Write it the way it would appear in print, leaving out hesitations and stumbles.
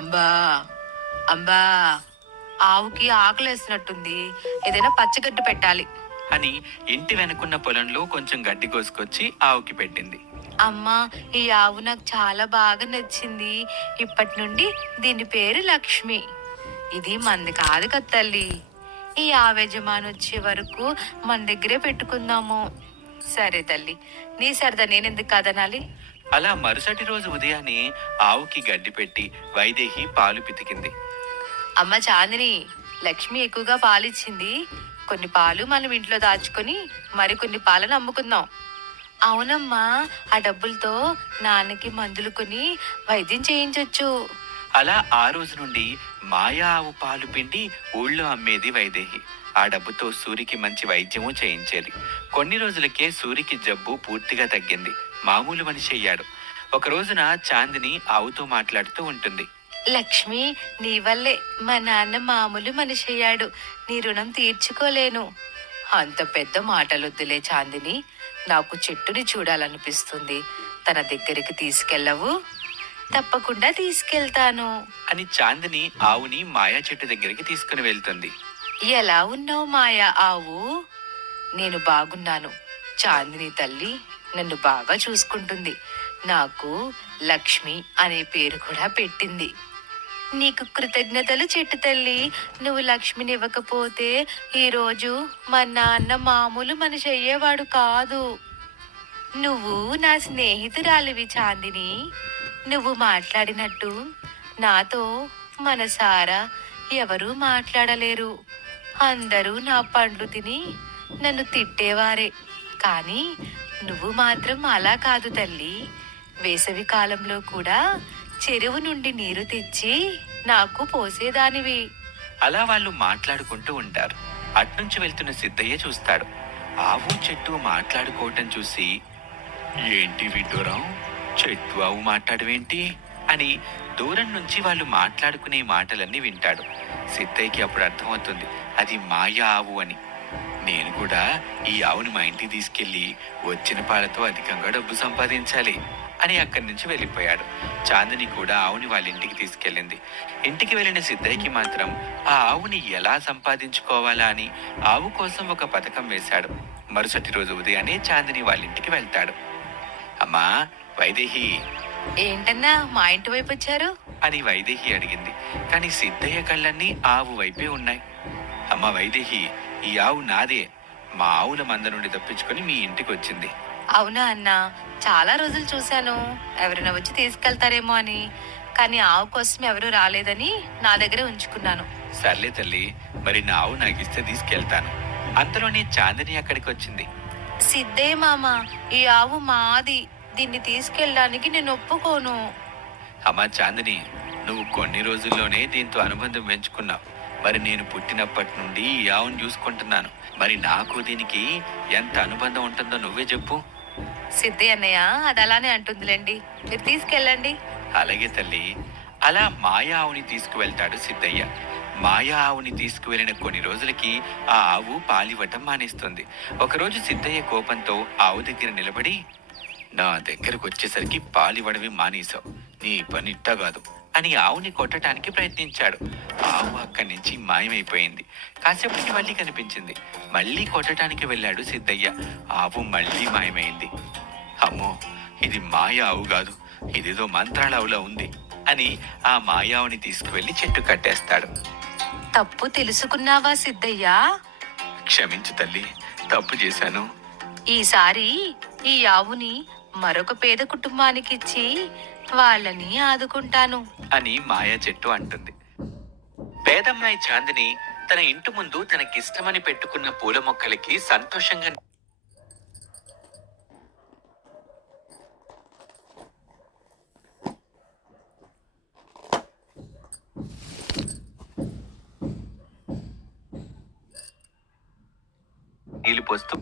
అంబా అంబా ఆవుకి ఆకలేసినట్టుంది. ఏదైనా పచ్చిగడ్డి పెట్టాలి అని ఇంటి వెనుకున్న పొలంలో కొంచెం గడ్డి కోసుకొచ్చి ఆవుకి పెట్టింది. అమ్మా. ఈ ఆవు నాకు చాలా బాగా నచ్చింది. ఇప్పటి నుండి దీని పేరు లక్ష్మి. ఇది మంది కాదు కదా తల్లి. ఈ ఆవు యజమాని వచ్చే వరకు మన దగ్గరే పెట్టుకుందాము. సరే తల్లి, నీ సరదా నేనెందుకు కాదనాలి. అలా మరుసటి రోజు ఉదయాన్నే ఆవుకి గడ్డి పెట్టి వైదేహి పాలు పితికింది. అమ్మ చాందిని, లక్ష్మి ఎక్కువగా పాలిచ్చింది. కొన్ని పాలు మనం ఇంట్లో దాచుకొని మరికొన్ని పాలను అమ్ముకుందాం. అవునమ్మా, ఆ డబ్బులతో నాన్నకి మందులు కొని వైద్యం చేయించొచ్చు. అలా ఆ రోజు నుండి మాయా ఆవు పాలు పిండి ఊళ్ళో అమ్మేది వైదేహి. ఆ డబ్బుతో సూరికి మంచి వైద్యము చేయించేది. కొన్ని రోజులకే సూరికి జబ్బు పూర్తిగా తగ్గింది. మామూలు మనిషి అయ్యాడు. ఒక రోజున చాందిని ఆవుతో మాట్లాడుతూ ఉంటుంది. లక్ష్మి, నీ వల్లే మా నాన్న మామూలు మనిషి అయ్యాడు. నీ రుణం తీర్చుకోలేను. అంత పెద్ద మాటలొద్దులే చాందిని. నాకు చెట్టుని చూడాలనిపిస్తుంది. తన దగ్గరికి తీసుకెళ్ళవు? తప్పకుండా తీసుకెళ్తాను అని చాందిని ఆవుని మాయా చెట్టు దగ్గరికి తీసుకుని వెళ్తుంది. ఎలా ఉన్నావు మాయా ఆవు? నేను బాగున్నాను. చాందిని తల్లి నన్ను బాగా చూసుకుంటుంది. నాకు లక్ష్మి అనే పేరు కూడా పెట్టింది. నీకు కృతజ్ఞతలు చెట్టు తల్లి. నువ్వు లక్ష్మిని ఇవ్వకపోతే ఈరోజు మా నాన్న మామూలు మనిషి అయ్యేవాడు కాదు. నువ్వు నా స్నేహితురాలివి చాందిని. నువ్వు మాట్లాడినట్టు నాతో మనసారా ఎవరూ మాట్లాడలేరు. అందరూ నా పండ్లు తిని నన్ను తిట్టేవారే. కానీ నువ్వు మాత్రం అలా కాదు తల్లి. వేసవి కాలంలో కూడా చెరువు నుండి నీరు తెచ్చి నాకు పోసేదానివి. అలా వాళ్ళు మాట్లాడుకుంటూ ఉంటారు. అట్నుంచి వెళ్తున్న సిద్ధయ్య చూస్తాడు. ఆవు చెట్టు మాట్లాడుకోవటం చూసి, ఏంటి విడ్డూరం, చెట్టు ఆవు మాట్లాడవేంటి అని దూరం నుంచి వాళ్ళు మాట్లాడుకునే మాటలన్నీ వింటాడు. సిద్ధయ్యకి అప్పుడు అర్థమవుతుంది అది మాయా ఆవు అని. నేను కూడా ఈ ఆవుని మా ఇంటికి తీసుకెళ్లి వచ్చిన పాలతో అధికంగా డబ్బు సంపాదించాలి అని అక్కడి నుంచి వెళ్ళిపోయాడు. చాందిని కూడా ఆవుని వాళ్ళ ఇంటికి తీసుకెళ్ళింది. ఇంటికి వెళ్ళిన సిద్ధయ్యకి మాత్రం ఆ ఆవుని ఎలా సంపాదించుకోవాలా అని ఆవు కోసం ఒక పథకం వేశాడు. మరుసటి రోజు ఉదయాన్నే చాందిని వాళ్ళ ఇంటికి వెళ్తాడు. అమ్మా వైదేహి. ఏంటన్నా మా ఇంటి వైపు వచ్చారు అని వైదేహి అడిగింది. కానీ సిద్ధయ్య కళ్ళన్నీ ఆవు వైపే ఉన్నాయి. అమ్మ వైదేహి, ఈ ఆవు నాదే. మా ఆవుల మంద నుండి తప్పించుకొని మీ ఇంటికి వచ్చింది. అవునా అన్నా, చాలా రోజులు చూశాను ఎవరైనా వచ్చి తీసుకెళ్తారేమో అని. కానీ ఆవు కోసం ఎవరూ రాలేదని నా దగ్గరే ఉంచుకున్నాను. సర్లే తల్లి, మరి నా ఆవు నాకిస్తే తీసుకెళ్తాను. అంతలోనే చాందిని అక్కడికి వచ్చింది. సిద్ధే మామ, ఈ ఆవు మాది. దీన్ని తీసుకెళ్ళడానికి నేను ఒప్పుకోను. అమ్మా చాందిని, నువ్వు కొన్ని రోజుల్లోనే దీంతో అనుబంధం పెంచుకున్నావు. మరి నేను పుట్టినప్పటి నుండి ఈ ఆవును చూసుకుంటున్నాను. మరి నాకు దీనికి ఎంత అనుబంధం ఉంటుందో నువ్వే చెప్పు. సిద్ధే అన్నయ్య, అది అలానే అంటుందిలేండి. మీరు తీసుకెళ్ళండి. అలాగే తల్లి. అలా మాయా ఆవుని తీసుకువెళ్తాడు సిద్ధయ్య. మాయా ఆవుని తీసుకువెళ్ళిన కొన్ని రోజులకి ఆ ఆవు పాలివ్వటం మానేస్తుంది. ఒకరోజు సిద్ధయ్య కోపంతో ఆవు దగ్గర నిలబడి, నా దగ్గరకు వచ్చేసరికి పాలివ్వడమే మానేశావు. నీ పని ఇట్టా కాదు అని ఆవుని కొట్టడానికి ప్రయత్నించాడు. ఆవు అక్కడి నుంచి మాయమైపోయింది. కాసేపటికి మళ్ళీ కనిపించింది. మళ్ళీ కొట్టడానికి వెళ్ళాడు సిద్ధయ్య. ఆవు మళ్ళీ మాయమైంది. అమ్మో, ఇది మాయా ఆవు కాదు, ఇదేదో మంత్రాల ఆవులా ఉంది అని ఆ మాయావుని తీసుకువెళ్లి చెట్టు కట్టేస్తాడు. తప్పు తెలుసుకున్నావా సిద్ధయ్య? క్షమించు తల్లి, తప్పు చేశాను. ఈసారి ఈ ఆవుని మరొక పేద కుటుంబానికిచ్చి వాళ్ళని ఆదుకుంటాను అని మాయా చెట్టు అంటుంది. పేదమ్మాయి చాందిని తన ఇంటి ముందు తనకిష్టమని పెట్టుకున్న పూల మొక్కలకి సంతోషంగా నీళ్లు పోస్తూ